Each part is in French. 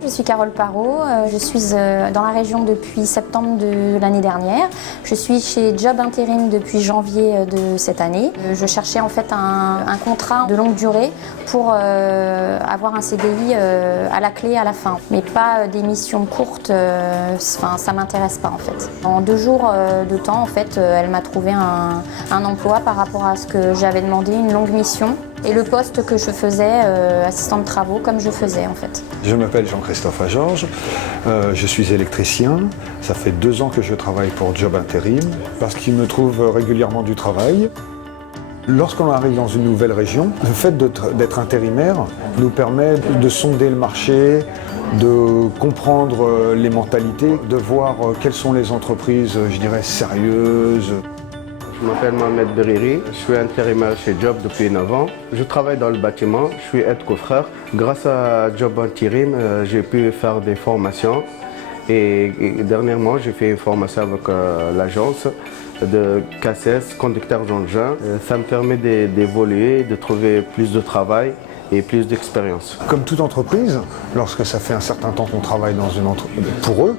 Je suis Carole Parot, je suis dans la région depuis septembre de l'année dernière. Je suis chez Job Intérim depuis janvier de cette année. Je cherchais en fait un contrat de longue durée pour avoir un CDI à la clé à la fin, mais pas des missions courtes, ça m'intéresse pas en fait. En 2 jours de temps en fait, elle m'a trouvé un emploi par rapport à ce que j'avais demandé, une longue mission. Et le poste que je faisais, assistant de travaux, comme je faisais en fait. Je m'appelle Jean-Christophe Ageorges, je suis électricien. Ça fait 2 ans que je travaille pour Job Intérim parce qu'ils me trouvent régulièrement du travail. Lorsqu'on arrive dans une nouvelle région, le fait d'être intérimaire nous permet de sonder le marché, de comprendre les mentalités, de voir quelles sont les entreprises, je dirais, sérieuses. Je m'appelle Mohamed Beriri, je suis intérimaire chez Job depuis 9 ans. Je travaille dans le bâtiment, je suis aide-coffreur. Grâce à Job Intérim, j'ai pu faire des formations et dernièrement j'ai fait une formation avec l'agence de KSS, conducteur d'engin. Ça me permet d'évoluer, de trouver plus de travail et plus d'expérience. Comme toute entreprise, lorsque ça fait un certain temps qu'on travaille dans une entreprise, pour eux,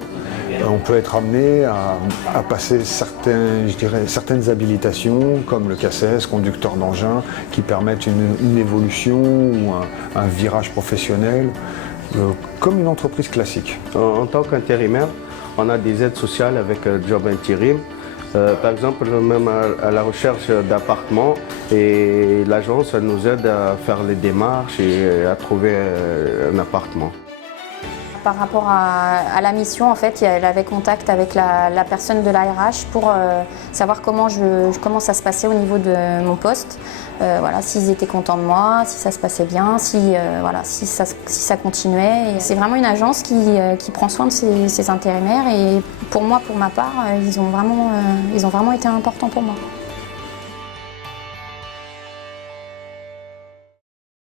on peut être amené à passer certaines habilitations comme le KSS, conducteur d'engin, qui permettent une évolution ou un virage professionnel, comme une entreprise classique. En tant qu'intérimaire, on a des aides sociales avec Job Intérim. Par exemple, même à la recherche d'appartements, et l'agence nous aide à faire les démarches et à trouver un appartement. Par rapport à la mission, en fait, elle avait contact avec la personne de l'ARH pour savoir comment ça se passait au niveau de mon poste. Voilà, s'ils étaient contents de moi, si ça se passait bien, si ça continuait. C'est vraiment une agence qui prend soin de ses intérimaires et pour moi, pour ma part, ils ont vraiment été importants pour moi.